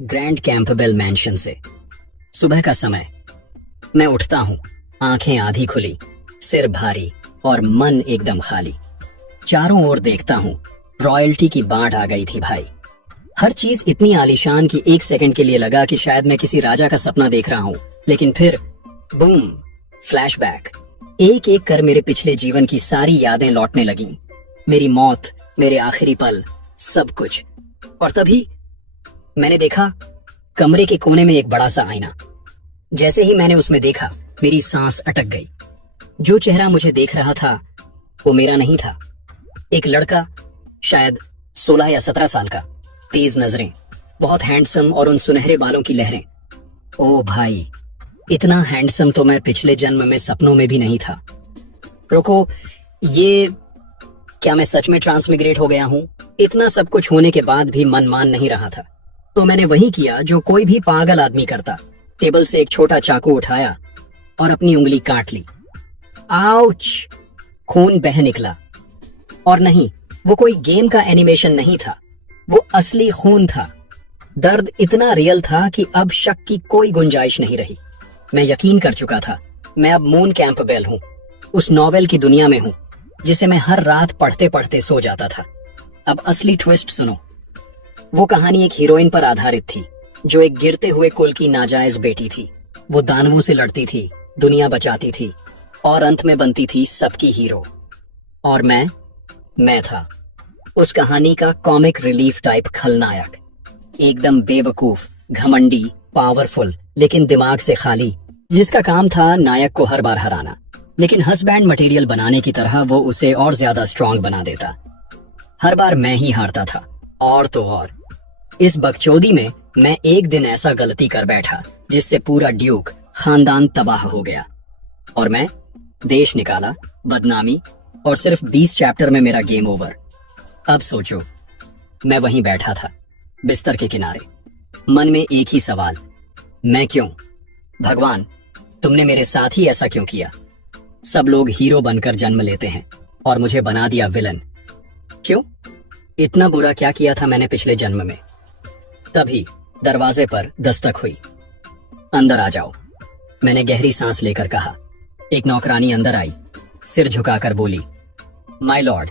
Grand Campbell mention से। सुबह का समय। मैं उठता हूँ, आंखें आधी खुली, सिर भारी और मन एकदम खाली। चारों ओर देखता हूँ, रॉयल्टी की बाढ़ आ गई थी भाई। हर चीज इतनी आलीशान कि एक सेकंड के लिए लगा कि शायद मैं किसी राजा का सपना देख रहा हूँ। लेकिन फिर बूम, फ्लैशबैक। एक एक कर मेरे पिछले जीवन की सारी यादें लौटने लगीं। मेरी मौत, मेरे आखिरी पल, सब कुछ। और तभी मैंने देखा कमरे के कोने में एक बड़ा सा आईना। जैसे ही मैंने उसमें देखा, मेरी सांस अटक गई। जो चेहरा मुझे देख रहा था वो मेरा नहीं था। एक लड़का, शायद 16 या 17 साल का, तेज नजरें, बहुत हैंडसम और उन सुनहरे बालों की लहरें। ओ भाई, इतना हैंडसम तो मैं पिछले जन्म में सपनों में भी नहीं था। रुको, ये क्या मैं सच में ट्रांसमिग्रेट हो गया हूं? इतना सब कुछ होने के बाद भी मन मान नहीं रहा था। तो मैंने वही किया जो कोई भी पागल आदमी करता। टेबल से एक छोटा चाकू उठाया और अपनी उंगली काट ली। आउच! खून बह निकला। और नहीं, वो कोई गेम का एनिमेशन नहीं था, वो असली खून था। दर्द इतना रियल था कि अब शक की कोई गुंजाइश नहीं रही। मैं यकीन कर चुका था, मैं अब मून कैंपबेल हूँ, उस नॉवेल की दुनिया में हूँ जिसे मैं हर रात पढ़ते पढ़ते सो जाता था। अब असली ट्विस्ट सुनो। वो कहानी एक हीरोइन पर आधारित थी जो एक गिरते हुए कुल की नाजायज बेटी थी। वो दानवों से लड़ती थी, दुनिया बचाती थी और अंत में बनती थी सबकी हीरो। और मैं था उस कहानी का कॉमिक रिलीफ टाइप खलनायक। एकदम बेवकूफ, घमंडी, पावरफुल, लेकिन दिमाग से खाली, जिसका काम था नायक को हर बार हराना, लेकिन हस्बैंड मटेरियल बनाने की तरह वो उसे और ज्यादा स्ट्रांग बना देता। हर बार मैं ही हारता था। और तो और, इस बकचोदी में मैं एक दिन ऐसा गलती कर बैठा जिससे पूरा ड्यूक खानदान तबाह हो गया। और मैं देश निकाला, बदनामी, और सिर्फ 20 चैप्टर में मेरा गेम ओवर। अब सोचो, मैं वहीं बैठा था, बिस्तर के किनारे, मन में एक ही सवाल, मैं क्यों? भगवान, तुमने मेरे साथ ही ऐसा क्यों किया? सब लोग हीरो बनकर जन्म लेते हैं और मुझे बना दिया विलन। क्यों? इतना बुरा क्या किया था मैंने पिछले जन्म में? तभी दरवाजे पर दस्तक हुई। अंदर आ जाओ, मैंने गहरी सांस लेकर कहा। एक नौकरानी अंदर आई, सिर झुकाकर बोली, माय लॉर्ड,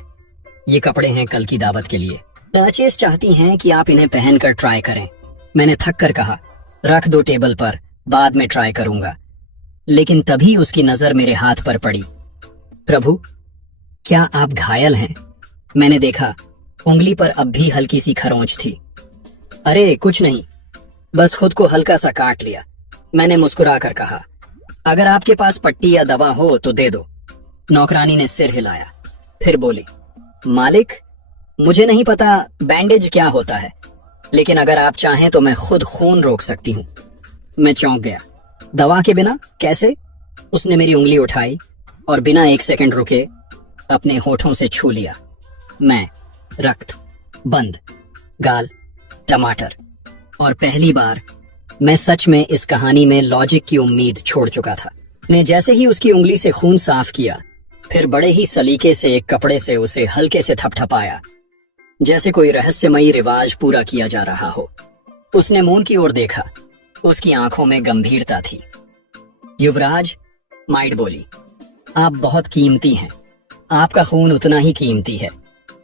ये कपड़े हैं कल की दावत के लिए। डचेस चाहती हैं कि आप इन्हें पहनकर ट्राई करें। मैंने थक कर कहा, रख दो टेबल पर, बाद में ट्राई करूंगा। लेकिन तभी उसकी नजर मेरे हाथ पर पड़ी। प्रभु, क्या आप घायल हैं? मैंने देखा, उंगली पर अब भी हल्की सी खरोंच थी। अरे कुछ नहीं, बस खुद को हल्का सा काट लिया। मैंने मुस्कुरा कर कहा, अगर आपके पास पट्टी या दवा हो तो दे दो। नौकरानी ने सिर हिलाया, फिर बोली, मालिक, मुझे नहीं पता बैंडेज क्या होता है, लेकिन अगर आप चाहें तो मैं खुद खून रोक सकती हूँ। मैं चौंक गया। दवा के बिना कैसे? उसने मेरी उंगली उठाई और बिना एक सेकंड रुके अपने होठों से छू लिया। मैं, रक्त, बंद, गाल, टमाटर। और पहली बार मैं सच में इस कहानी में लॉजिक की उम्मीद छोड़ चुका था। ने जैसे ही उसकी उंगली से खून साफ किया, फिर बड़े ही सलीके से एक कपड़े से उसे हल्के से थपथपाया, जैसे कोई रहस्यमयी रिवाज पूरा किया जा रहा हो। उसने मून की ओर देखा, उसकी आंखों में गंभीरता थी। युवराज, माइट बोली, आप बहुत कीमती हैं, आपका खून उतना ही कीमती है।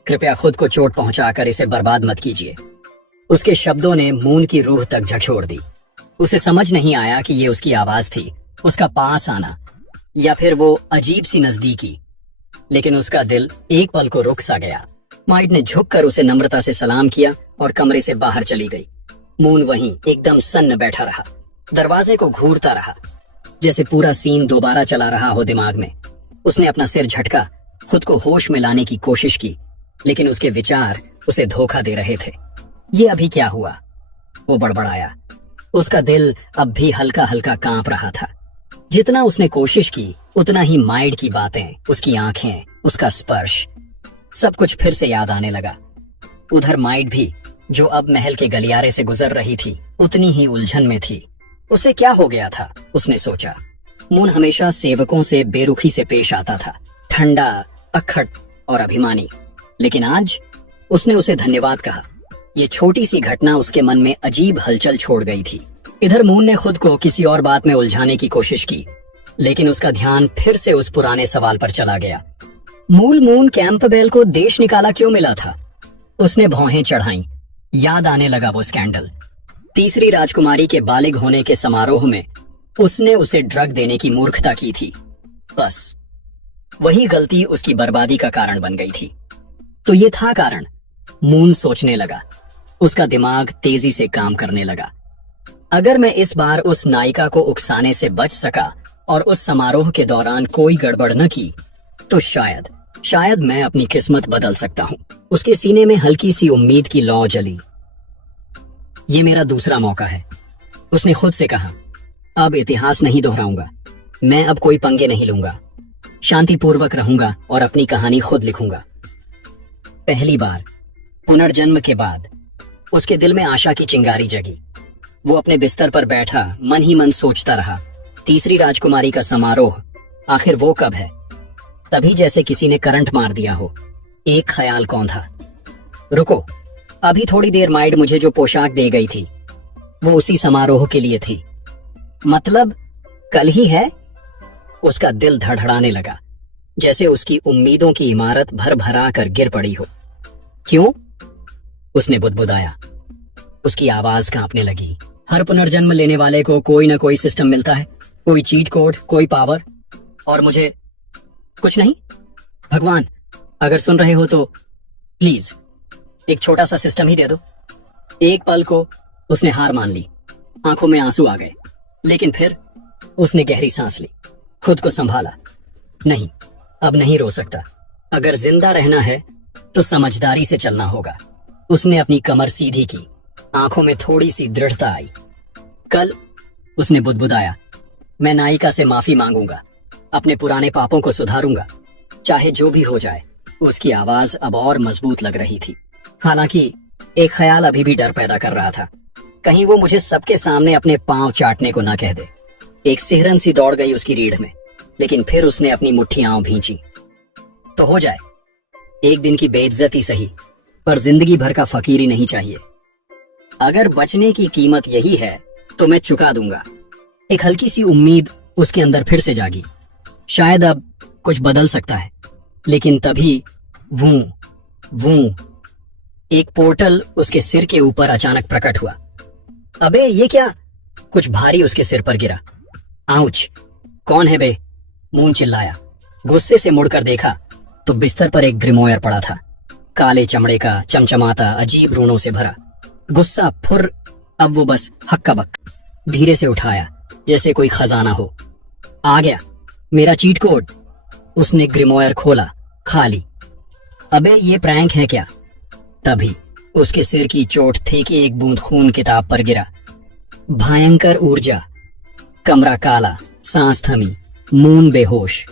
कृपया खुद को चोट पहुंचाकर इसे बर्बाद मत कीजिए। उसके शब्दों ने मून की रूह तक झकझोर दी। उसे समझ नहीं आया कि ये उसकी आवाज थी, उसका पास आना, या फिर वो अजीब सी नजदीकी। लेकिन उसका दिल एक पल को रुक सा गया। माइट ने झुककर उसे नम्रता से सलाम किया और कमरे से बाहर चली गई। मून वहीं एकदम सन्न बैठा रहा, दरवाजे को घूरता रहा, जैसे पूरा सीन दोबारा चला रहा हो दिमाग में। उसने अपना सिर झटका, खुद को होश में लाने की कोशिश की, लेकिन उसके विचार उसे धोखा दे रहे थे। ये अभी क्या हुआ? वो बड़बड़ाया। उसका दिल अब भी हल्का हल्का कांप रहा था। जितना उसने कोशिश की, उतना ही माइट की बातें, उसकी आंखें, उसका स्पर्श, सब कुछ फिर से याद आने लगा। उधर माइट भी, जो अब महल के गलियारे से गुजर रही थी, उतनी ही उलझन में थी। उसे क्या हो गया था, उसने सोचा। मून हमेशा सेवकों से बेरुखी से पेश आता था, ठंडा, अक्खट और अभिमानी। लेकिन आज उसने उसे धन्यवाद कहा। ये छोटी सी घटना उसके मन में अजीब हलचल छोड़ गई थी। इधर मून ने खुद को किसी और बात में उलझाने की कोशिश की, लेकिन उसका ध्यान फिर से उस पुराने सवाल पर चला गया। मूल मून कैंपबेल को देश निकाला क्यों मिला था? उसने भौहें चढ़ाई। याद आने लगा वो स्कैंडल। तीसरी राजकुमारी के बालिग होने के समारोह में उसने उसे ड्रग देने की मूर्खता की थी। बस वही गलती उसकी बर्बादी का कारण बन गई थी। तो ये था कारण। मून सोचने लगा। उसका दिमाग तेजी से काम करने लगा। अगर मैं इस बार उस नायिका को उकसाने से बच सका और उस समारोह के दौरान कोई गड़बड़ न की, तो शायद मैं अपनी किस्मत बदल सकता हूं। उसके सीने में हल्की सी उम्मीद की लौ जली। ये मेरा दूसरा मौका है, उसने खुद से कहा। अब इतिहास नहीं दोहराऊंगा। मैं अब कोई पंगे नहीं लूंगा। शांतिपूर्वक रहूंगा और अपनी कहानी खुद लिखूंगा। पहली बार पुनर्जन्म के बाद उसके दिल में आशा की चिंगारी जगी। वो अपने बिस्तर पर बैठा मन ही मन सोचता रहा, तीसरी राजकुमारी का समारोह आखिर वो कब है? तभी जैसे किसी ने करंट मार दिया हो। एक ख्याल कौन था? रुको, अभी थोड़ी देर माइड मुझे जो पोशाक दे गई थी वो उसी समारोह के लिए थी। मतलब कल ही है? उसका दिल धड़धड़ाने लगा, जैसे उसकी उम्मीदों की इमारत भर भरा कर गिर पड़ी हो। क्यों? उसने बुदबुदाया। उसकी आवाज कांपने लगी। हर पुनर्जन्म लेने वाले को कोई ना कोई सिस्टम मिलता है, कोई चीट कोड, कोई पावर, और मुझे कुछ नहीं। भगवान, अगर सुन रहे हो तो प्लीज एक छोटा सा सिस्टम ही दे दो। एक पल को उसने हार मान ली। आंखों में आंसू आ गए, लेकिन फिर उसने गहरी सांस ली, खुद को संभाला। नहीं, अब नहीं रो सकता। अगर जिंदा रहना है तो समझदारी से चलना होगा। उसने अपनी कमर सीधी की, आंखों में थोड़ी सी दृढ़ता आई। कल, उसने बुदबुदाया, मैं नायिका से माफी मांगूंगा, अपने पुराने पापों को सुधारूंगा, चाहे जो भी हो जाए। उसकी आवाज अब और मजबूत लग रही थी। हालांकि एक ख्याल अभी भी डर पैदा कर रहा था, कहीं वो मुझे सबके सामने अपने पांव चाटने को ना कह दे। एक सिहरन सी दौड़ गई उसकी रीढ़ में, लेकिन फिर उसने अपनी मुट्ठियां भींची। तो हो जाए, एक दिन की बेइज्जती सही, पर जिंदगी भर का फकीरी नहीं चाहिए। अगर बचने की कीमत यही है तो मैं चुका दूंगा। एक हल्की सी उम्मीद उसके अंदर फिर से जागी। शायद अब कुछ बदल सकता है। लेकिन तभी वूं एक पोर्टल उसके सिर के ऊपर अचानक प्रकट हुआ। अबे ये क्या? कुछ भारी उसके सिर पर गिरा। आउच! कौन है बे? मून चिल्लाया। गुस्से से मुड़कर देखा तो बिस्तर पर एक ग्रिमोयर पड़ा था, काले चमड़े का, चमचमाता, अजीब रूणों से भरा। गुस्सा फुर, अब वो बस हक्का बक। धीरे से उठाया जैसे कोई खजाना हो। आ गया मेरा चीट कोड। उसने ग्रिमोयर खोला, खाली। अबे ये प्रैंक है क्या? तभी उसके सिर की चोट थी कि एक बूंद खून किताब पर गिरा। भयंकर ऊर्जा। कमरा काला, सांस थमी, मून बेहोश।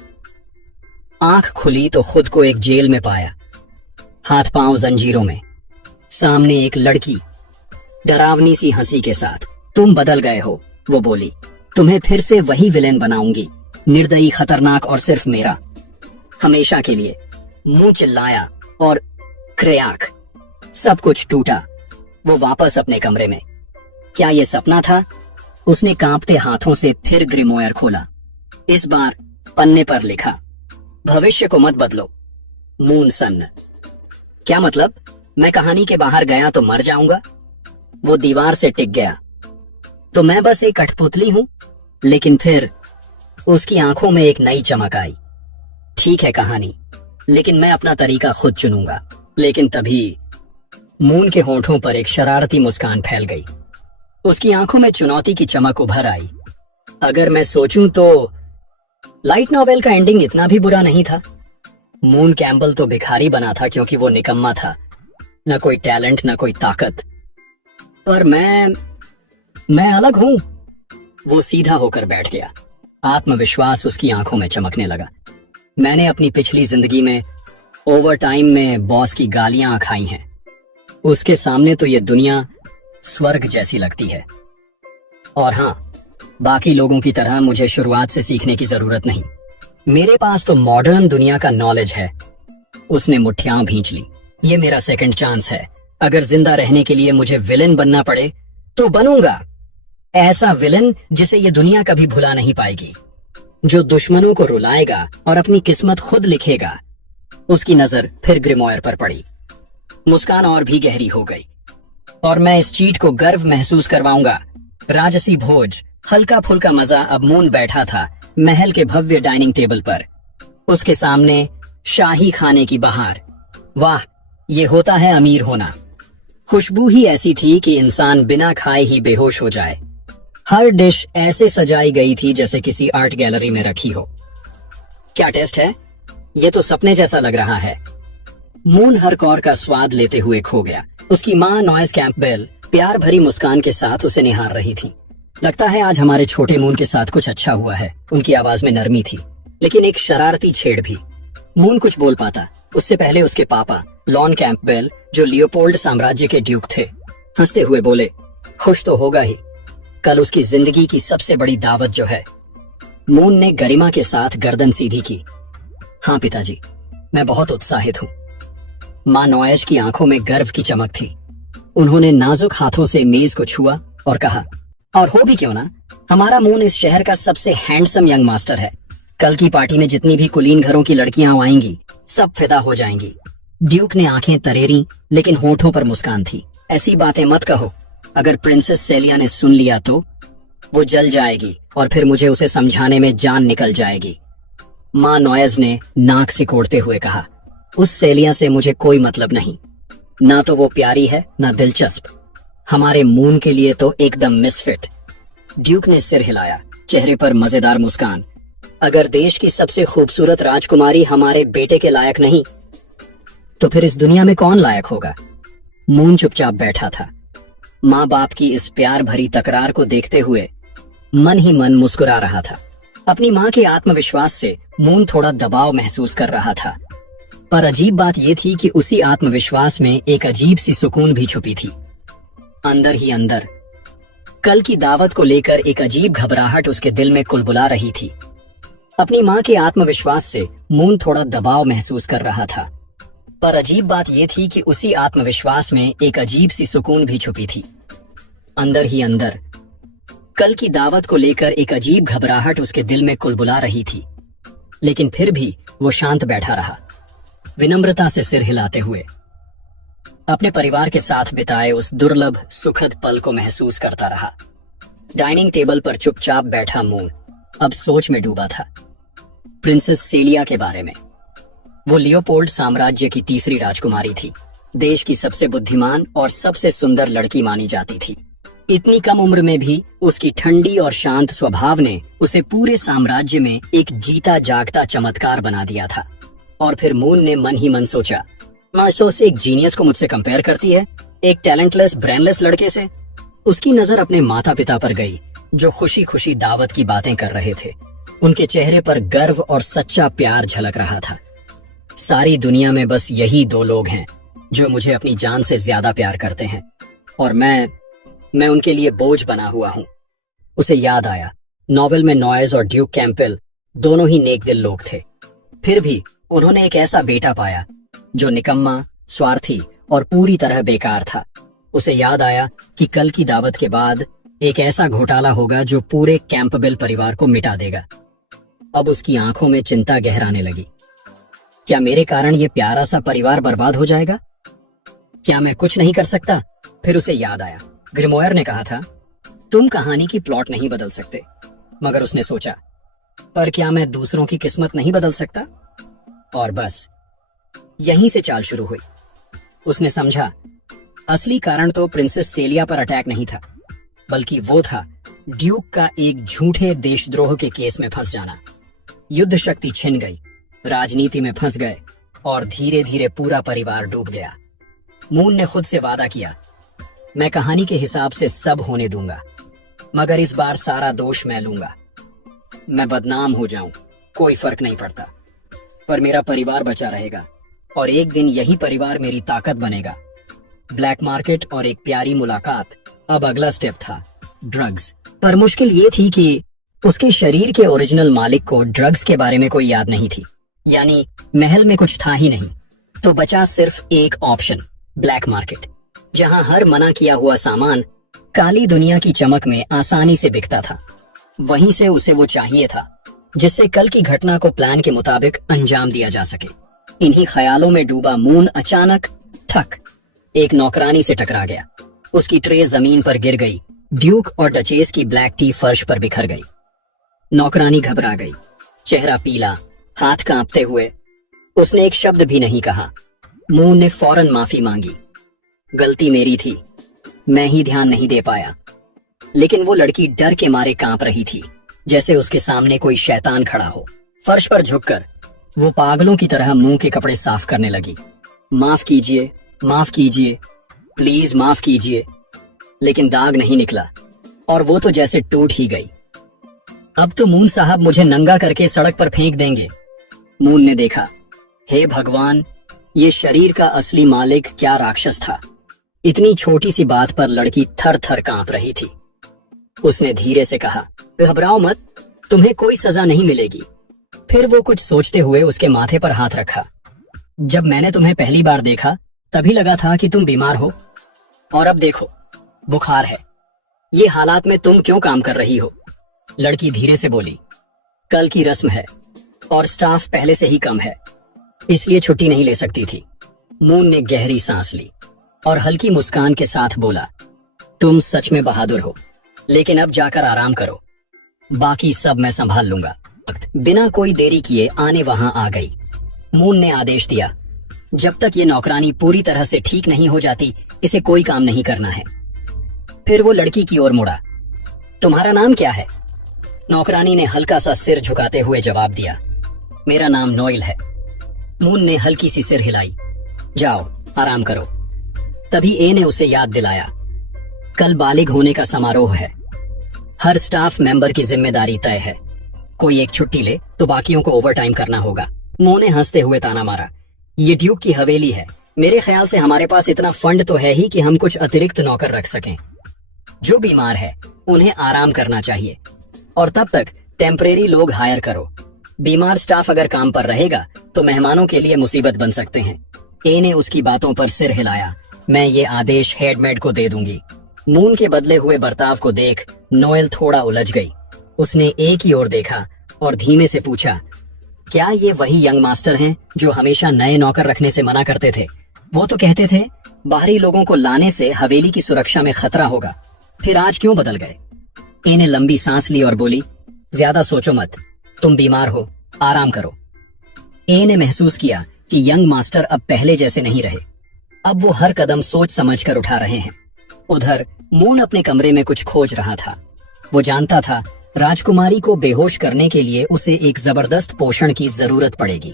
आंख खुली तो खुद को एक जेल में पाया, हाथ पांव जंजीरों में। सामने एक लड़की डरावनी सी हंसी के साथ। तुम बदल गए हो, वो बोली। तुम्हें फिर से वही विलेन बनाऊंगी, निर्दयी, खतरनाक और सिर्फ मेरा, हमेशा के लिए। मुंह चिल्लाया और क्रैक, सब कुछ टूटा। वो वापस अपने कमरे में। क्या ये सपना था? उसने कांपते हाथों से फिर ग्रिमोयर खोला। इस बार पन्ने पर लिखा, भविष्य को मत बदलो, मून सन्न। क्या मतलब? मैं कहानी के बाहर गया तो मर जाऊंगा? वो दीवार से टिक गया। तो मैं बस एक कठपुतली हूं? लेकिन फिर उसकी आंखों में एक नई चमक आई। ठीक है कहानी, लेकिन मैं अपना तरीका खुद चुनूंगा। लेकिन तभी मून के होठों पर एक शरारती मुस्कान फैल गई। उसकी आंखों में चुनौती की चमक उभर आई। अगर मैं सोचूं तो लाइट नॉवेल का एंडिंग इतना भी बुरा नहीं था। मून कैम्पबेल तो भिखारी बना था क्योंकि वो निकम्मा था, न कोई टैलेंट, न कोई ताकत। पर मैं अलग हूं। वो सीधा होकर बैठ गया। आत्मविश्वास उसकी आंखों में चमकने लगा। मैंने अपनी पिछली जिंदगी में ओवर टाइम में बॉस की गालियां खाई हैं। उसके सामने तो ये दुनिया स्वर्ग जैसी लगती है। और हाँ, बाकी लोगों की तरह मुझे शुरुआत से सीखने की जरूरत नहीं। मेरे पास तो मॉडर्न दुनिया का नॉलेज है। उसने मुट्ठियां भींच ली। ये मेरा सेकंड चांस है। अगर जिंदा रहने के लिए मुझे विलेन बनना पड़े तो बनूंगा, ऐसा विलेन जिसे ये दुनिया कभी भुला नहीं पाएगी, जो दुश्मनों को रुलाएगा और अपनी किस्मत खुद लिखेगा। उसकी नजर फिर ग्रिमॉयर पर पड़ी। मुस्कान और भी गहरी हो गई। और मैं इस चीट को गर्व महसूस करवाऊंगा। राजसी भोज, हल्का फुल्का मजा। अब मून बैठा था महल के भव्य डाइनिंग टेबल पर। उसके सामने शाही खाने की बहार। वाह, ये होता है अमीर होना। खुशबू ही ऐसी थी कि इंसान बिना खाए ही बेहोश हो जाए। हर डिश ऐसे सजाई गई थी जैसे किसी आर्ट गैलरी में रखी हो। क्या टेस्ट है? ये तो सपने जैसा लग रहा है। मून हर कौर का स्वाद लेते हुए खो गया। उसकी माँ नॉइस कैंपबेल प्यार भरी मुस्कान के साथ उसे निहार रही थी। लगता है आज हमारे छोटे मून के साथ कुछ अच्छा हुआ है। उनकी आवाज में नरमी थी, लेकिन एक शरारती छेड़ भी। मून कुछ बोल पाता उससे पहले उसके पापा लॉन कैंपबेल, जो लियोपोल्ड साम्राज्य के ड्यूक थे, हंसते हुए बोले, खुश तो होगा ही, कल उसकी जिंदगी की सबसे बड़ी दावत जो है। मून ने गरिमा के साथ गर्दन सीधी की। हाँ पिताजी, मैं बहुत उत्साहित हूँ। माँ नॉयज की आंखों में गर्व की चमक थी। उन्होंने नाजुक हाथों से मेज को छुआ और कहा, और हो भी क्यों ना, हमारा मून इस शहर का सबसे हैंडसम यंग मास्टर है। कल की पार्टी में जितनी भी कुलीन घरों की लड़कियां आएंगी सब फिदा हो जाएंगी। ड्यूक ने आंखें तरेरी, लेकिन होठों पर मुस्कान थी। ऐसी बातें मत कहो, अगर प्रिंसेस सेलिया ने सुन लिया तो वो जल जाएगी और फिर मुझे उसे समझाने में जान निकल जाएगी। माँ नॉयज ने नाक सिकोड़ते हुए कहा, उस सेलिया से मुझे कोई मतलब नहीं। ना तो वो प्यारी है ना दिलचस्प। हमारे मून के लिए तो एकदम मिसफिट। ड्यूक ने सिर हिलाया, चेहरे पर मजेदार मुस्कान। अगर देश की सबसे खूबसूरत राजकुमारी हमारे बेटे के लायक नहीं तो फिर इस दुनिया में कौन लायक होगा? मून चुपचाप बैठा था। माँ बाप की इस प्यार भरी तकरार को देखते हुए मन ही मन मुस्कुरा रहा था। अपनी माँ के आत्मविश्वास से मून थोड़ा दबाव महसूस कर रहा था, पर अजीब बात यह थी कि उसी आत्मविश्वास में एक अजीब सी सुकून भी छुपी थी। अंदर ही अंदर कल की दावत को लेकर एक अजीब घबराहट उसके दिल में कुलबुला रही थी। अपनी माँ के आत्मविश्वास से मून थोड़ा दबाव महसूस कर रहा था, पर अजीब बात यह थी कि उसी आत्मविश्वास में एक अजीब सी सुकून भी छुपी थी। अंदर ही अंदर कल की दावत को लेकर एक अजीब घबराहट उसके दिल में कुलबुला रही थी, लेकिन फिर भी वो शांत बैठा रहा, विनम्रता से सिर हिलाते हुए। अपने परिवार के साथ बिताए उस दुर्लभ सुखद पल को महसूस करता रहा। डाइनिंग टेबल पर चुपचाप बैठा मून अब सोच में डूबा था, प्रिंसेस सेलिया के बारे में। वो लियोपोल्ड साम्राज्य की तीसरी राजकुमारी थी। देश की सबसे बुद्धिमान और सबसे सुंदर लड़की मानी जाती थी। इतनी कम उम्र में भी उसकी ठंडी और शांत स्वभाव ने उसे पूरे साम्राज्य में एक जीता जागता चमत्कार बना दिया था। और फिर मून ने मन ही मन सोचा, मास्टर से एक जीनियस को मुझसे कंपेयर करती है, एक टैलेंटलेस ब्रेनलेस लड़के से। उसकी नजर अपने माता पिता पर गई, जो खुशी खुशी दावत की बातें कर रहे थे। उनके चेहरे पर गर्व और सच्चा प्यार झलक रहा था। सारी दुनिया में बस यही दो लोग हैं जो मुझे अपनी जान से ज्यादा प्यार करते हैं, और मैं उनके लिए बोझ बना हुआ हूँ। उसे याद आया, नॉवेल में नॉयज और ड्यूक कैंपबेल दोनों ही नेक दिल लोग थे। फिर भी उन्होंने एक ऐसा बेटा पाया जो निकम्मा, स्वार्थी और पूरी तरह बेकार था। उसे याद आया कि कल की दावत के बाद एक ऐसा घोटाला होगा जो पूरे कैंपबेल परिवार को मिटा देगा। अब उसकी आंखों में चिंता गहराने लगी। क्या मेरे कारण ये प्यारा सा परिवार बर्बाद हो जाएगा? क्या मैं कुछ नहीं कर सकता? फिर उसे याद आया, ग्रिमोयर ने कहा था, तुम कहानी की प्लॉट नहीं बदल सकते। मगर उसने सोचा, पर क्या मैं दूसरों की किस्मत नहीं बदल सकता? और बस यहीं से चाल शुरू हुई। उसने समझा, असली कारण तो प्रिंसेस सेलिया पर अटैक नहीं था, बल्कि वो था ड्यूक का एक झूठे देशद्रोह के केस में फंस जाना। युद्ध शक्ति छिन गई, राजनीति में फंस गए और धीरे धीरे पूरा परिवार डूब गया। मून ने खुद से वादा किया, मैं कहानी के हिसाब से सब होने दूंगा, मगर इस बार सारा दोष मैं लूंगा। मैं बदनाम हो जाऊं, कोई फर्क नहीं पड़ता, पर मेरा परिवार बचा रहेगा और एक दिन यही परिवार मेरी ताकत बनेगा। ब्लैक मार्केट और एक प्यारी मुलाकात अब अगला स्टेप था, ड्रग्स। पर मुश्किल ये थी कि उसके शरीर के ओरिजिनल मालिक को ड्रग्स के बारे में कोई याद नहीं थी, यानी महल में कुछ था ही नहीं। तो बचा सिर्फ एक ऑप्शन, ब्लैक मार्केट। जहां हर मना किया हुआ सामान काली दुनिया की चमक में आसानी से बिकता था। वहीं से उसे वो चाहिए था जिससे कल की घटना को प्लान के मुताबिक अंजाम दिया जा सके। इन्हीं ख्यालों में डूबा मून अचानक थक एक नौकरानी से टकरा गया। उसकी ट्रे जमीन पर गिर गई। ड्यूक और डचेस की ब्लैक टी फर्श पर बिखर गई। नौकरानी घबरा गई, चेहरा पीला, हाथ कांपते हुए। उसने एक शब्द भी नहीं कहा। मून ने फौरन माफी मांगी। गलती मेरी थी, मैं ही ध्यान नहीं दे पाया। लेकिन वो लड़की डर के मारे कांप रही थी, जैसे उसके सामने कोई शैतान खड़ा हो। फर्श पर झुककर वो पागलों की तरह मुंह के कपड़े साफ करने लगी। माफ कीजिए, माफ कीजिए, प्लीज माफ कीजिए। लेकिन दाग नहीं निकला और वो तो जैसे टूट ही गई। अब तो मून साहब मुझे नंगा करके सड़क पर फेंक देंगे। मून ने देखा, हे भगवान, ये शरीर का असली मालिक क्या राक्षस था। इतनी छोटी सी बात पर लड़की थर थर कांप रही थी। उसने धीरे से कहा, घबराओ मत, तुम्हें कोई सजा नहीं मिलेगी। फिर वो कुछ सोचते हुए उसके माथे पर हाथ रखा। जब मैंने तुम्हें पहली बार देखा तभी लगा था कि तुम बीमार हो, और अब देखो बुखार है। ये हालात में तुम क्यों काम कर रही हो? लड़की धीरे से बोली, कल की रस्म है और स्टाफ पहले से ही कम है, इसलिए छुट्टी नहीं ले सकती थी। मून ने गहरी सांस ली और हल्की मुस्कान के साथ बोला, तुम सच में बहादुर हो, लेकिन अब जाकर आराम करो, बाकी सब मैं संभाल लूंगा। बिना कोई देरी किए आने वहां आ गई। मून ने आदेश दिया, जब तक ये नौकरानी पूरी तरह से ठीक नहीं हो जाती इसे कोई काम नहीं करना है। फिर वो लड़की की ओर मुड़ा, तुम्हारा नाम क्या है? नौकरानी ने हल्का सा सिर झुकाते हुए जवाब दिया, मेरा नाम नोएल है। मून ने हल्की सी सिर हिलाई, जाओ आराम करो। तभी ए ने उसे याद दिलाया, कल बालिग होने का समारोह है, हर स्टाफ मेंबर की जिम्मेदारी तय है। कोई एक छुट्टी ले तो बाकियों को ओवरटाइम करना होगा। मून ने हंसते हुए ताना मारा, ये ड्यूक की हवेली है, मेरे ख्याल से हमारे पास इतना फंड तो है ही कि हम कुछ अतिरिक्त नौकर रख सकें। जो बीमार है उन्हें आराम करना चाहिए और तब तक टेम्परेरी लोग हायर करो। बीमार स्टाफ अगर काम पर रहेगा तो मेहमानों के लिए मुसीबत बन सकते हैं। ए ने उसकी बातों पर सिर हिलाया, मैं ये आदेश हेडमेड को दे दूंगी। मून के बदले हुए बर्ताव को देख नोएल थोड़ा उलझ गई। उसने ए की ओर देखा और धीमे से पूछा, क्या ये वही यंग मास्टर हैं जो हमेशा नए नौकर रखने से मना करते थे? वो तो कहते थे बाहरी लोगों को लाने से हवेली की सुरक्षा में खतरा होगा, फिर आज क्यों बदल गए? ए ने लंबी सांस ली और बोली, ज्यादा सोचो मत, तुम बीमार हो, आराम करो। ए ने महसूस किया कि यंग मास्टर अब पहले जैसे नहीं रहे। अब वो हर कदम सोच समझ कर उठा रहे हैं। उधर मून अपने कमरे में कुछ खोज रहा था। वो जानता था राजकुमारी को बेहोश करने के लिए उसे एक जबरदस्त पोषण की जरूरत पड़ेगी।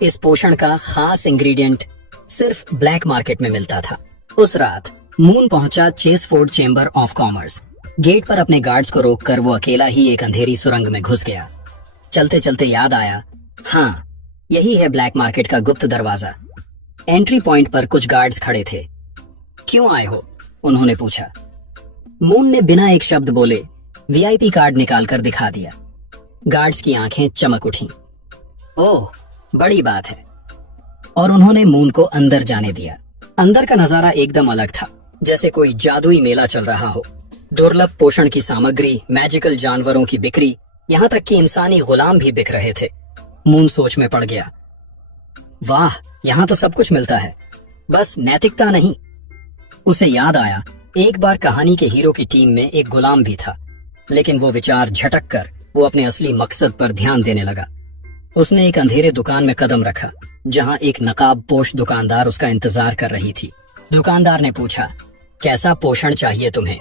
इस पोषण का खास इंग्रेडिएंट सिर्फ ब्लैक मार्केट में मिलता था। उस रात मून पहुंचा चेसफोर्ड चेंबर ऑफ कॉमर्स। गेट पर अपने गार्ड्स को रोककर वो अकेला ही एक अंधेरी सुरंग में घुस गया। चलते चलते याद आया, हाँ, यही है ब्लैक मार्केट का गुप्त दरवाजा। एंट्री पॉइंट पर कुछ गार्ड्स खड़े थे। क्यों आए हो? उन्होंने पूछा। मून ने बिना एक शब्द बोले वीआईपी कार्ड निकालकर दिखा दिया। गार्ड्स की आंखें चमक उठी। ओह, बड़ी बात है। और उन्होंने मून को अंदर जाने दिया। अंदर का नजारा एकदम अलग था, जैसे कोई जादुई मेला चल रहा हो। दुर्लभ पोषण की सामग्री, मैजिकल जानवरों की बिक्री, यहाँ तक कि इंसानी गुलाम भी बिक रहे थे। मून सोच में पड़ गया, वाह, यहाँ तो सब कुछ मिलता है, बस नैतिकता नहीं। उसे याद आया, एक बार कहानी के हीरो की टीम में एक गुलाम भी था, लेकिन वो विचार झटक कर वो अपने असली मकसद पर ध्यान देने लगा। उसने एक अंधेरे दुकान में कदम रखा, जहां एक नकाब पोश दुकानदार उसका इंतजार कर रही थी। दुकानदार ने पूछा, कैसा पोषण चाहिए तुम्हें?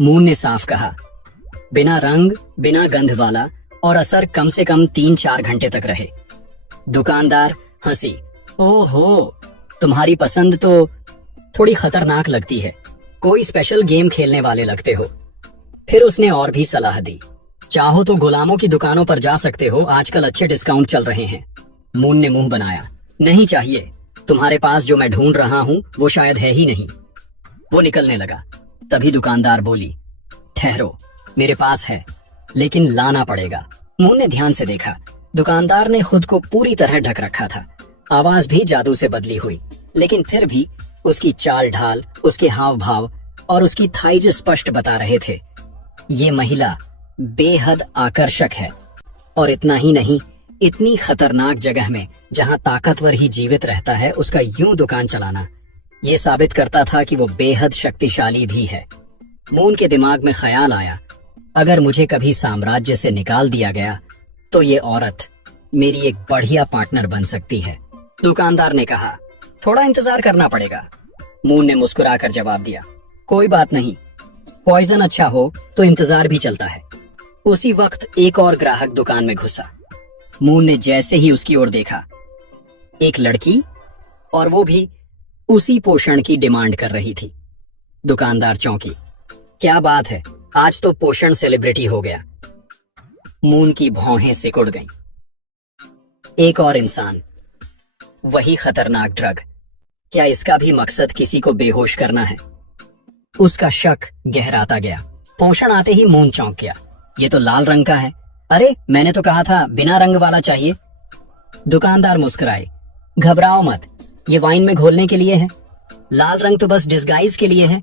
मून ने साफ कहा, बिना रंग, बिना गंध वाला और असर कम से कम 3-4 घंटे तक रहे। दुकानदार हंसी, ओहो, तुम्हारी पसंद तो थोड़ी खतरनाक लगती है, कोई स्पेशल गेम खेलने वाले लगते हो। फिर उसने और भी सलाह दी, चाहो तो गुलामों की दुकानों पर जा सकते हो, आजकल अच्छे डिस्काउंट चल रहे हैं। मून ने मुंह बनाया, नहीं चाहिए, तुम्हारे पास जो मैं ढूंढ रहा हूं वो शायद है ही नहीं। वो निकलने लगा। तभी दुकानदार बोली, ठहरो, मेरे पास है, लेकिन लाना पड़ेगा। मून ने ध्यान से देखा, दुकानदार ने खुद को पूरी तरह ढक रखा था। आवाज भी जादू से बदली हुई, लेकिन फिर भी उसकी चाल ढाल, उसके हाव भाव और उसकी थाइज स्पष्ट बता रहे थे ये महिला बेहद आकर्षक है। और इतना ही नहीं, इतनी खतरनाक जगह में जहां ताकतवर ही जीवित रहता है, उसका यूं दुकान चलाना ये साबित करता था कि वो बेहद शक्तिशाली भी है। मून के दिमाग में ख्याल आया, अगर मुझे कभी साम्राज्य से निकाल दिया गया तो ये औरत मेरी एक बढ़िया पार्टनर बन सकती है। दुकानदार ने कहा, थोड़ा इंतजार करना पड़ेगा। मून ने मुस्कुराकर जवाब दिया, कोई बात नहीं, पॉइजन अच्छा हो तो इंतजार भी चलता है। उसी वक्त एक और ग्राहक दुकान में घुसा। मून ने जैसे ही उसकी ओर देखा, एक लड़की, और वो भी उसी पोषण की डिमांड कर रही थी। दुकानदार चौंकी, क्या बात है, आज तो पोषण सेलिब्रिटी हो गया। मून की भौहें सिकुड़ गईं। एक और इंसान, वही खतरनाक ड्रग, क्या इसका भी मकसद किसी को बेहोश करना है? उसका शक गहराता गया। पोषण आते ही मून चौंक गया, ये तो लाल रंग का है। अरे मैंने तो कहा था बिना रंग वाला चाहिए। दुकानदार मुस्कुराए, घबराओ मत, ये वाइन में घोलने के लिए है, लाल रंग तो बस डिस्गाइज के लिए है।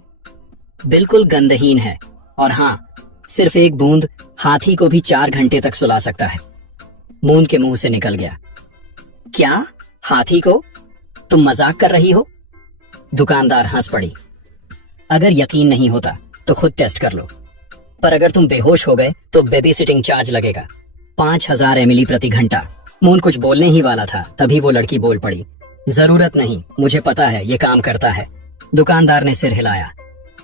बिल्कुल गंधहीन है, और हाँ, सिर्फ एक बूंद हाथी को भी 4 घंटे तक सुला सकता है। मून के मुंह से निकल गया, क्या हाथी को? तुम मजाक कर रही हो? दुकानदार हंस पड़ी, अगर यकीन नहीं होता तो खुद टेस्ट कर लो, पर अगर तुम बेहोश हो गए तो बेबी सिटिंग चार्ज लगेगा, 5000 एमएल प्रति घंटा। मून कुछ बोलने ही वाला था, तभी वो लड़की बोल पड़ी, जरूरत नहीं, मुझे पता है ये काम करता है। दुकानदार ने सिर हिलाया,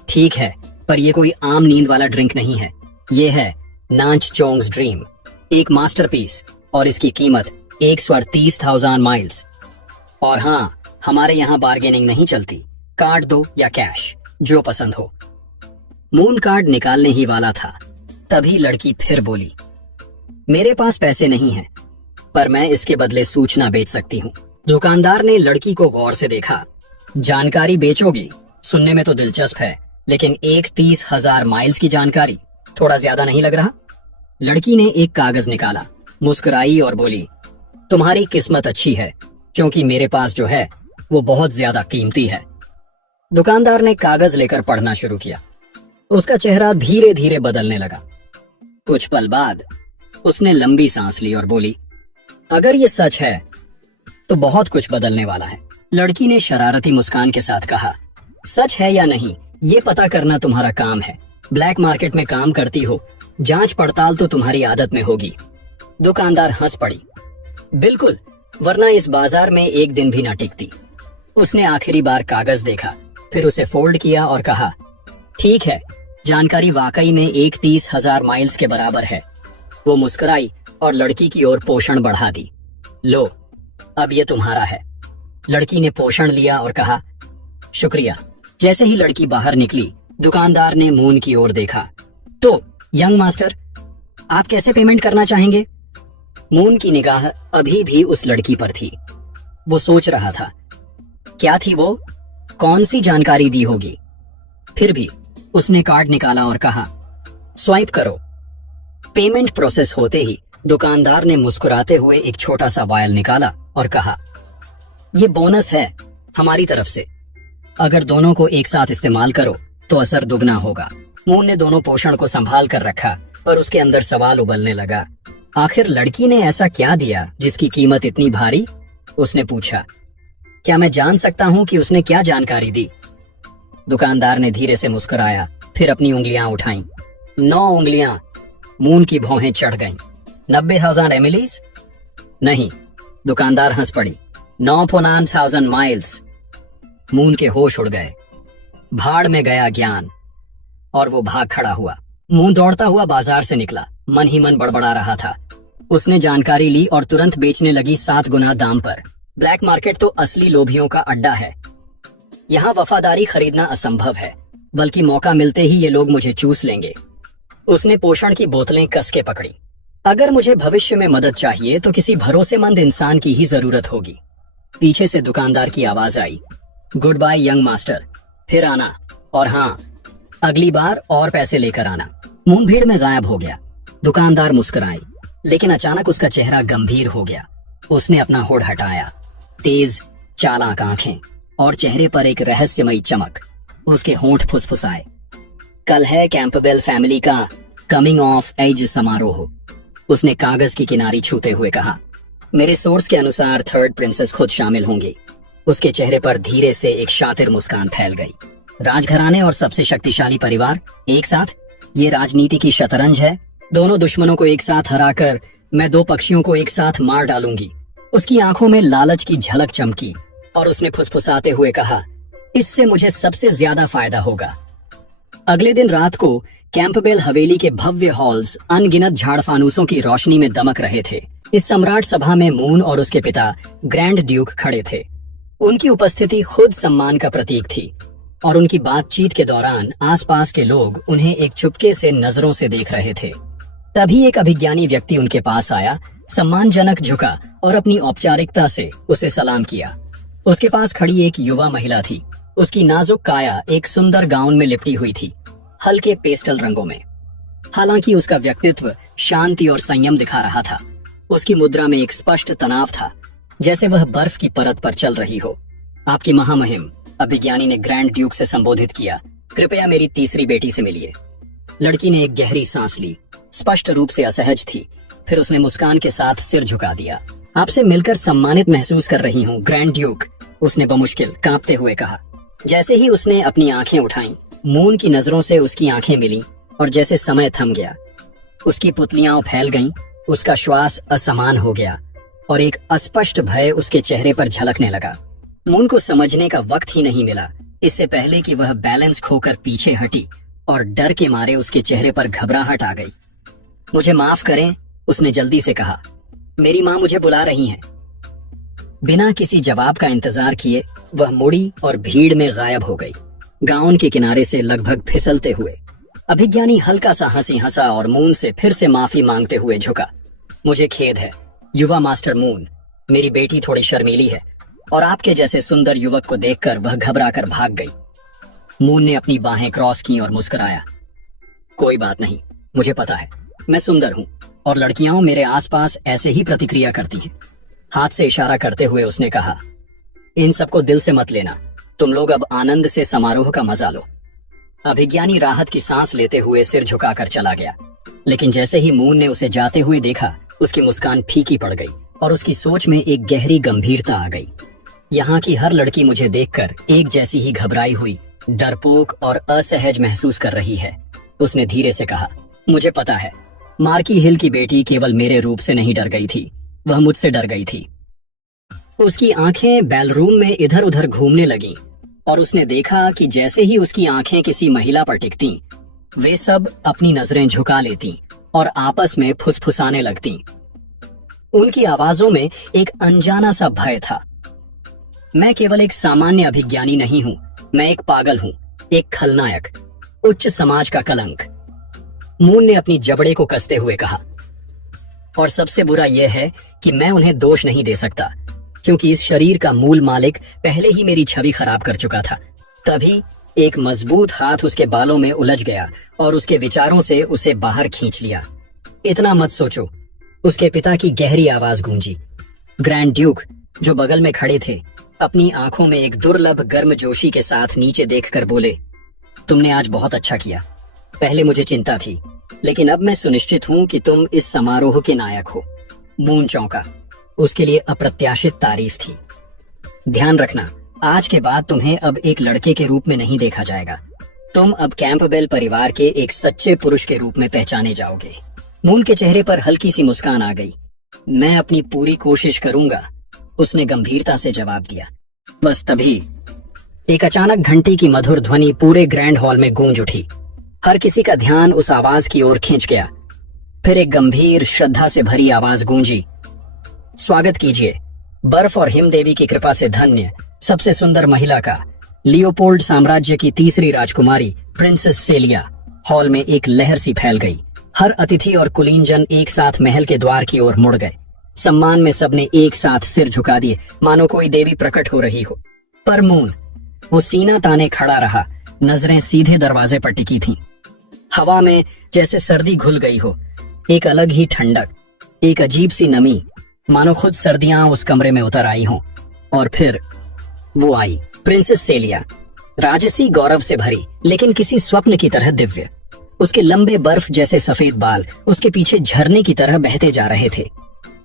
ठीक है, पर ये कोई आम नींद वाला ड्रिंक नहीं है, ये है नांच चोंग्स ड्रीम, एक मास्टरपीस, और इसकी कीमत 130,000 माइल्स। और हाँ, हमारे यहाँ बार्गेनिंग नहीं चलती, कार्ड दो या कैश, जो पसंद हो। मून कार्ड निकालने ही वाला था, तभी लड़की फिर बोली, मेरे पास पैसे नहीं हैं, पर मैं इसके बदले सूचना बेच सकती हूँ। दुकानदार ने लड़की को गौर से देखा, जानकारी बेचोगी? सुनने में तो दिलचस्प है, लेकिन 30,000 माइल्स की जानकारी थोड़ा ज्यादा नहीं लग रहा? लड़की ने एक कागज निकाला, मुस्कुराई और बोली, तुम्हारी किस्मत अच्छी है, क्योंकि मेरे पास जो है वो बहुत ज्यादा कीमती है। दुकानदार ने कागज लेकर पढ़ना शुरू किया। उसका चेहरा धीरे धीरे बदलने लगा। कुछ पल बाद उसने लंबी सांस ली और बोली, अगर ये सच है तो बहुत कुछ बदलने वाला है। लड़की ने शरारती मुस्कान के साथ कहा, सच है या नहीं ये पता करना तुम्हारा काम है, ब्लैक मार्केट में काम करती हो, जांच पड़ताल तो तुम्हारी आदत में होगी। दुकानदार हंस पड़ी, बिल्कुल, वरना इस बाजार में एक दिन भी ना टिकती। उसने आखिरी बार कागज देखा, फिर उसे फोल्ड किया और कहा, ठीक है, जानकारी वाकई में 31,000 माइल्स के बराबर है। वो मुस्कुराई और लड़की की ओर पोषण बढ़ा दी, लो, अब ये तुम्हारा है। लड़की ने पोषण लिया और कहा, शुक्रिया। जैसे ही लड़की बाहर निकली, दुकानदार ने मून की ओर देखा, तो यंग मास्टर, आप कैसे पेमेंट करना चाहेंगे? मून की निगाह अभी भी उस लड़की पर थी। वो सोच रहा था, क्या थी वो, कौन सी जानकारी दी होगी? फिर भी उसने कार्ड निकाला और कहा, स्वाइप करो। पेमेंट प्रोसेस होते ही दुकानदार ने मुस्कुराते हुए एक छोटा सा वायल निकाला और कहा, ये बोनस है हमारी तरफ से, अगर दोनों को एक साथ इस्तेमाल करो तो असर दुगना होगा। मून ने दोनों पोषण को संभाल कर रखा, पर उसके अंदर सवाल उबलने लगा, आखिर लड़की ने ऐसा क्या दिया जिसकी कीमत इतनी भारी? उसने पूछा, क्या मैं जान सकता हूँ कि उसने क्या जानकारी दी? दुकानदार ने धीरे से मुस्कुराया, फिर अपनी उंगलियां उठाईं। 9 उंगलियां। मून की भौहें चढ़ गईं। 90,000 एमिलीज? नहीं, दुकानदार हंस पड़ी, 9,000 माइल्स। मून के होश उड़ गए, भाड़ में गया ज्ञान, और वो भाग खड़ा हुआ। मून दौड़ता हुआ बाजार से निकला, मन ही मन बड़बड़ा रहा था। उसने जानकारी ली और तुरंत बेचने लगी 7 गुना दाम पर। ब्लैक मार्केट तो असली लोभियों का अड्डा है, यहाँ वफादारी खरीदना असंभव है, बल्कि मौका मिलते ही ये लोग मुझे चूस लेंगे। उसने पोषण की बोतलें कस के पकड़ी, अगर मुझे भविष्य में मदद चाहिए तो किसी भरोसेमंद इंसान की ही जरूरत होगी। पीछे से दुकानदार की आवाज आई, गुड बाय यंग मास्टर, फिर आना, और हाँ, अगली बार और पैसे लेकर आना। मून भीड़ में गायब हो गया। दुकानदार मुस्कुराई, लेकिन अचानक उसका चेहरा गंभीर हो गया। उसने अपना होड़ हटाया, तेज चालाक आंखें और चेहरे पर एक रहस्यमयी चमक। उसके होंठ फुसफुसाए। कल है कैंपबेल फैमिली का कमिंग ऑफ एज समारोह, उसने कागज की किनारी छूते हुए कहा। मेरे सोर्स के अनुसार थर्ड प्रिंसेस खुद शामिल होंगी। उसके चेहरे पर धीरे से एक शातिर मुस्कान फैल गई। राजघराने और सबसे शक्तिशाली परिवार एक साथ, ये राजनीति की शतरंज है। दोनों दुश्मनों को एक साथ हराकर मैं दो पक्षियों को एक साथ मार डालूंगी। उसकी आंखों में लालच की झलक चमकी और उसने फुसफुसाते हुए कहा, इससे मुझे सबसे ज्यादा फायदा होगा। अगले दिन रात को कैंपबेल हवेली के भव्य हॉल्स अनगिनत झाड़ फानूसों की रोशनी में दमक रहे थे। इस सम्राट सभा में मून और उसके पिता ग्रैंड ड्यूक खड़े थे। उनकी उपस्थिति खुद सम्मान का प्रतीक थी और उनकी बातचीत के दौरान आसपास के लोग उन्हें एक चुपके से नजरों से देख रहे थे। तभी एक अभिज्ञानी व्यक्ति उनके पास आया, सम्मानजनक झुका और अपनी औपचारिकता से उसे सलाम किया। उसके पास खड़ी एक युवा महिला थी। उसकी नाजुक काया एक सुंदर गाउन में लिपटी हुई थी, हल्के पेस्टल रंगों में। हालांकि उसका व्यक्तित्व शांति और संयम दिखा रहा था। उसकी मुद्रा में एक स्पष्ट तनाव था, जैसे वह बर्फ की परत पर चल रही हो। आपकी महामहिम, अभिज्ञानी ने ग्रैंड ड्यूक से संबोधित किया, कृपया मेरी तीसरी बेटी से मिलिए। लड़की ने एक गहरी सांस ली, स्पष्ट रूप से असहज थी। फिर उसने मुस्कान के साथ सिर झुका दिया। आपसे मिलकर सम्मानित महसूस कर रही हूँ ग्रैंड ड्यूक, उसने बमुश्किल कांपते हुए कहा। जैसे ही उसने अपनी आंखें उठाईं, मून की नजरों से उसकी आंखें मिलीं और जैसे समय थम गया, उसकी पुतलियां फैल गईं, उसका श्वास असमान हो गया और एक अस्पष्ट भय उसके चेहरे पर झलकने लगा। मून को समझने का वक्त ही नहीं मिला, इससे पहले कि वह बैलेंस खोकर पीछे हटी और डर के मारे उसके चेहरे पर घबराहट आ गई। मुझे माफ करें, उसने जल्दी से कहा, मेरी माँ मुझे बुला रही हैं। बिना किसी जवाब का इंतजार किए वह मुड़ी और भीड़ में गायब हो गई, गाउन के किनारे से लगभग फिसलते हुए। अभिज्ञानी हल्का सा हंसी हंसा और मून से फिर से माफी मांगते हुए झुका। मुझे खेद है युवा मास्टर मून, मेरी बेटी थोड़ी शर्मीली है और आपके जैसे सुंदर युवक को देखकर वह घबरा कर भाग गई। मून ने अपनी बाहें क्रॉस की और मुस्कुराया। कोई बात नहीं, मुझे पता है मैं सुंदर हूँ और लड़कियां मेरे आसपास ऐसे ही प्रतिक्रिया करती हैं। हाथ से इशारा करते हुए उसने कहा, इन सबको दिल से मत लेना, तुम लोग अब आनंद से समारोह का मजा लो। अभिज्ञानी राहत की सांस लेते हुए सिर झुकाकर चला गया, लेकिन जैसे ही मून ने उसे जाते हुए देखा, उसकी मुस्कान फीकी पड़ गई और उसकी सोच में एक गहरी गंभीरता आ गई। यहाँ की हर लड़की मुझे देखकर एक जैसी ही घबराई हुई, डरपोक और असहज महसूस कर रही है, उसने धीरे से कहा। मुझे पता है, मार्की हिल की बेटी केवल मेरे रूप से नहीं डर गई थी, वह मुझसे डर गई थी। उसकी आंखें बैलरूम में इधर उधर घूमने लगीं और उसने देखा कि जैसे ही उसकी आंखें किसी महिला पर टिकती, वे सब अपनी नजरें झुका लेती और आपस में फुसफुसाने लगती। उनकी आवाजों में एक अनजाना सा भय था। मैं केवल एक सामान्य अभिज्ञानी नहीं हूँ, मैं एक पागल हूँ, एक खलनायक, उच्च समाज का कलंक, मून ने अपनी जबड़े को कसते हुए कहा। और सबसे बुरा यह है कि मैं उन्हें दोष नहीं दे सकता, क्योंकि इस शरीर का मूल मालिक पहले ही मेरी छवि खराब कर चुका था। तभी एक मजबूत हाथ उसके बालों में उलझ गया और उसके विचारों से उसे बाहर खींच लिया। इतना मत सोचो, उसके पिता की गहरी आवाज गूंजी। ग्रैंड ड्यूक, जो बगल में खड़े थे, अपनी आंखों में एक दुर्लभ गर्मजोशी के साथ नीचे देखकर बोले, तुमने आज बहुत अच्छा किया। पहले मुझे चिंता थी, लेकिन अब मैं सुनिश्चित हूँ कि तुम इस समारोह के नायक हो। मून चौंका, उसके लिए अप्रत्याशित तारीफ थी। ध्यान रखना, आज के बाद तुम्हें अब एक लड़के के रूप में नहीं देखा जाएगा, तुम अब कैंपबेल परिवार के एक सच्चे पुरुष के रूप में पहचाने जाओगे। मून के चेहरे पर हल्की सी मुस्कान आ गई। मैं अपनी पूरी कोशिश करूंगा, उसने गंभीरता से जवाब दिया। बस तभी एक अचानक घंटी की मधुर ध्वनि पूरे ग्रैंड हॉल में गूंज उठी। हर किसी का ध्यान उस आवाज की ओर खींच गया। फिर एक गंभीर श्रद्धा से भरी आवाज गूंजी, स्वागत कीजिए, बर्फ और हिम देवी की कृपा से धन्य सबसे सुंदर महिला का, लियोपोल्ड साम्राज्य की तीसरी राजकुमारी प्रिंसेस सेलिया। हॉल में एक लहर सी फैल गई। हर अतिथि और कुलीन जन एक साथ महल के द्वार की ओर मुड़ गए। सम्मान में सबने एक साथ सिर झुका दिए, मानो कोई देवी प्रकट हो रही हो। पर मून, वो सीना ताने खड़ा रहा, नजरें सीधे दरवाजे पर टिकी थीं। हवा में जैसे सर्दी घुल गई हो, एक अलग ही ठंडक, एक अजीब सी नमी, मानो खुद सर्दियां उस कमरे में उतर आई हों। और फिर वो आई। प्रिंसेस सेलिया, राजसी गौरव से भरी लेकिन किसी स्वप्न की तरह दिव्य। उसके लंबे बर्फ जैसे सफेद बाल उसके पीछे झरने की तरह बहते जा रहे थे।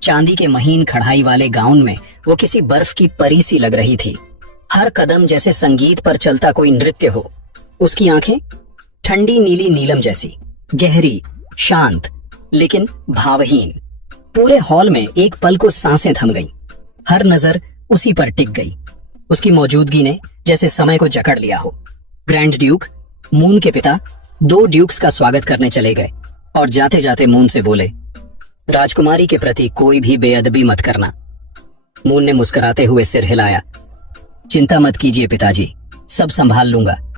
चांदी के महीन कढ़ाई वाले गाउन में वो किसी बर्फ की परी सी लग रही थी। हर कदम जैसे संगीत पर चलता कोई नृत्य हो। उसकी आंखें ठंडी नीली नीलम जैसी, गहरी, शांत लेकिन भावहीन। पूरे हॉल में एक पल को सांसें थम गईं। हर नजर उसी पर टिक गई। उसकी मौजूदगी ने जैसे समय को जकड़ लिया हो। ग्रैंड ड्यूक, मून के पिता, 2 ड्यूक्स का स्वागत करने चले गए और जाते जाते मून से बोले, राजकुमारी के प्रति कोई भी बेअदबी मत करना। मून ने मुस्कुराते हुए सिर हिलाया। चिंता मत कीजिए पिताजी, सब संभाल लूंगा।